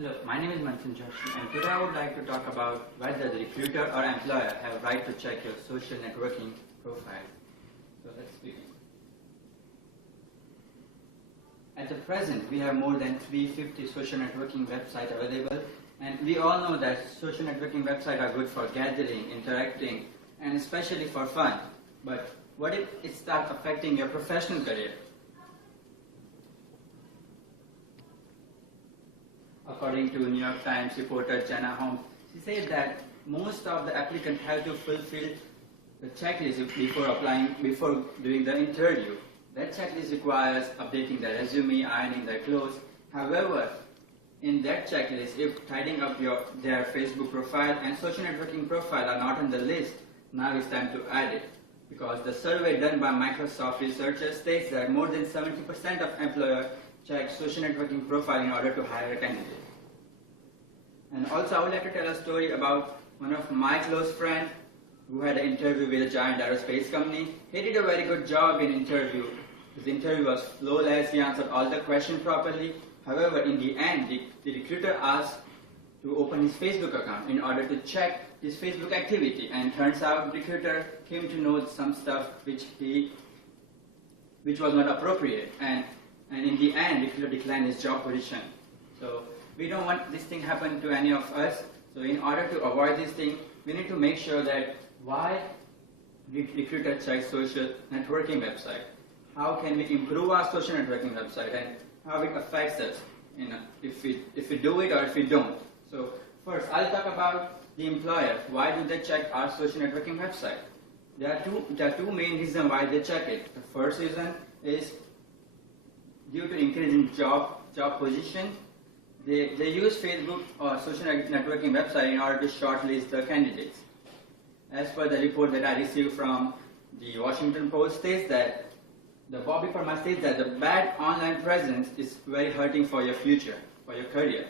Hello, my name is Manthan Joshi, and today I would like to talk about whether the recruiter or employer have a right to check your social networking profile. So let's begin. At the present, we have more than 350 social networking websites available, and we all know that social networking websites are good for gathering, interacting, and especially for fun. But what if it starts affecting your professional career? According to New York Times reporter Jenna Holmes, she said that most of the applicants have to fulfill the checklist before doing the interview. That checklist requires updating their resume, ironing their clothes. However, in that checklist, if tidying up their Facebook profile and social networking profile are not on the list, now it's time to add it. Because the survey done by Microsoft researchers states that more than 70% of employers check social networking profile in order to hire a candidate. And also I would like to tell a story about one of my close friends who had an interview with a giant aerospace company. He did a very good job in interview. His interview was flawless, he answered all the questions properly. However, in the end, the recruiter asked to open his Facebook account in order to check his Facebook activity, and turns out the recruiter came to know some stuff which was not appropriate, and in the end, recruiter declined his job position. So we don't want this thing happen to any of us. So in order to avoid this thing, we need to make sure that why recruiter checks social networking website. How can we improve our social networking website and how it affects us, if we do it or if we don't. So first, I'll talk about the employer. Why do they check our social networking website? There are two main reasons why they check it. The first reason is due to increasing job position. They use Facebook or social networking website in order to shortlist the candidates. As per the report that I received from the Washington Post states that Bobby Parma states that the bad online presence is very hurting for your future, for your career.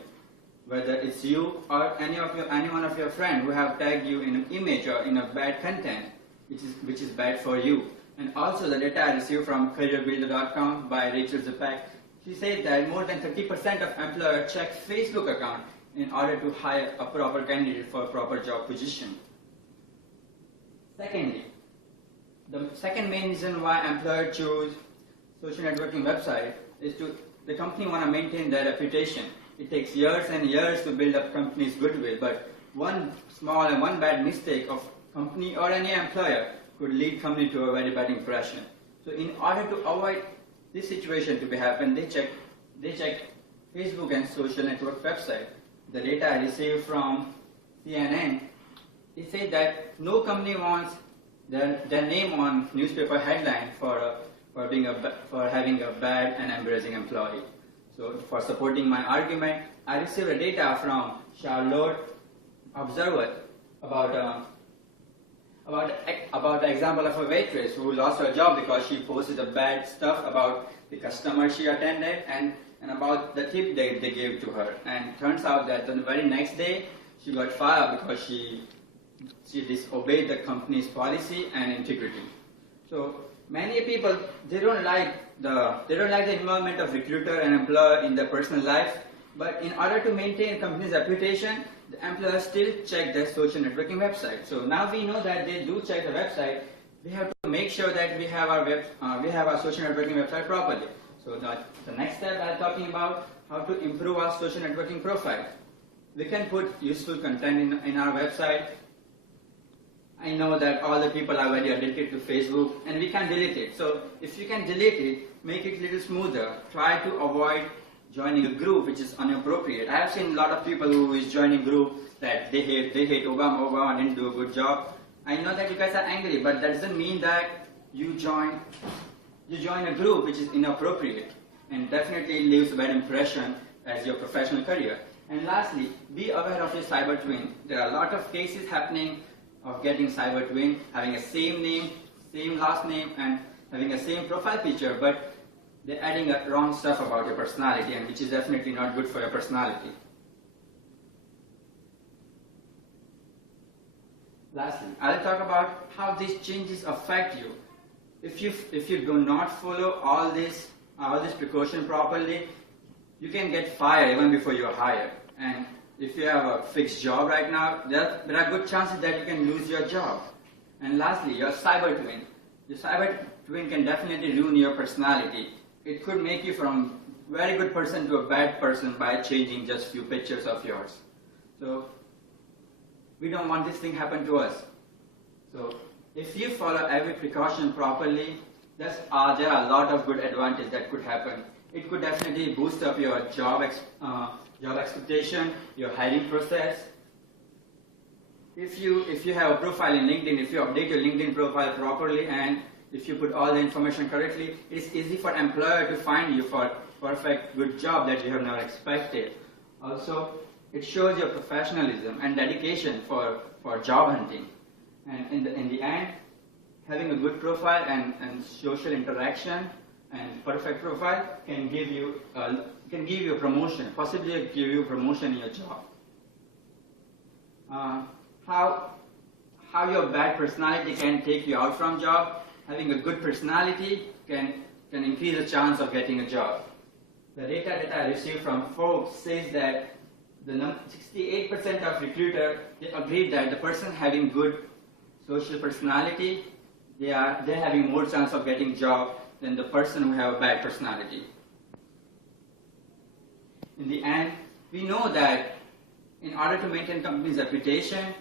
Whether it's you or any one of your friends who have tagged you in an image or in a bad content, which is bad for you. And also the data I received from CareerBuilder.com by Rachel Zapak, she said that more than 30% of employers check Facebook account in order to hire a proper candidate for a proper job position. Secondly, the second main reason why employers choose social networking website is the company want to maintain their reputation. It takes years and years to build up company's goodwill, but one small and one bad mistake of company or any employer could lead company to a very bad impression. So in order to avoid this situation to happen, they check Facebook and social network website. The data I received from CNN, it said that no company wants their name on newspaper headline for having a bad and embarrassing employee. So for supporting my argument, I received data from Charlotte Observer about the example of a waitress who lost her job because she posted the bad stuff about the customer she attended and about the tip they gave to her. And turns out that the very next day she got fired because she disobeyed the company's policy and integrity. So many people they don't like the involvement of recruiter and employer in their personal life, but in order to maintain a company's reputation, the employer still check their social networking website. So now we know that they do check the website. We have to make sure that we have our social networking website properly. So the next step I'm talking about how to improve our social networking profile. We can put useful content in our website. I know that all the people are very addicted to Facebook and we can delete it. So if you can delete it, make it a little smoother. Try to avoid joining a group which is inappropriate. I have seen a lot of people who is joining group that they hate Obama didn't do a good job. I know that you guys are angry, but that doesn't mean that you join a group which is inappropriate and definitely leaves a bad impression as your professional career. And lastly, be aware of your cyber twin. There are a lot of cases happening of getting cyber twin, having a same name, same last name, and having a same profile picture, but they're adding wrong stuff about your personality, and which is definitely not good for your personality. Lastly, I'll talk about how these changes affect you. If you do not follow all this precaution properly, you can get fired even before you are hired. And if you have a fixed job right now, there are good chances that you can lose your job. And lastly, your cyber twin. Your cyber twin can definitely ruin your personality. It could make you from very good person to a bad person by changing just few pictures of yours. So we don't want this thing happen to us. So if you follow every precaution properly, there are a lot of good advantages that could happen. It could definitely boost up your job expectation, your hiring process. If you have a profile in LinkedIn, if you update your LinkedIn profile properly, and if you put all the information correctly, it's easy for employer to find you for perfect good job that you have never expected. Also, it shows your professionalism and dedication for job hunting. And in the end, having a good profile and social interaction and perfect profile can give you a promotion, possibly give you a promotion in your job. How your bad personality can take you out from job. Having a good personality can increase the chance of getting a job. The data that I received from Forbes says that 68% of recruiters agreed that the person having good social personality, they're having more chance of getting job than the person who have a bad personality. In the end, we know that in order to maintain company's reputation,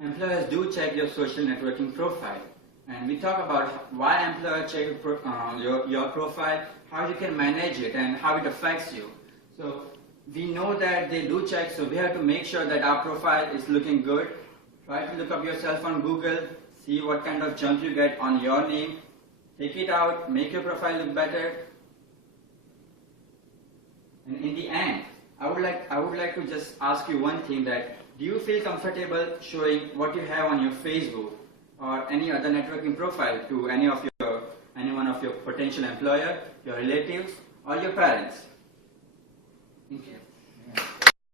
employers do check your social networking profile. And we talk about why employers check your profile, how you can manage it, and how it affects you. So we know that they do check, so we have to make sure that our profile is looking good. Try to look up yourself on Google, see what kind of junk you get on your name, take it out, make your profile look better. And in the end, I would like to just ask you one thing, that do you feel comfortable showing what you have on your Facebook or any other networking profile to any one of your potential employer, your relatives, or your parents? Thank you.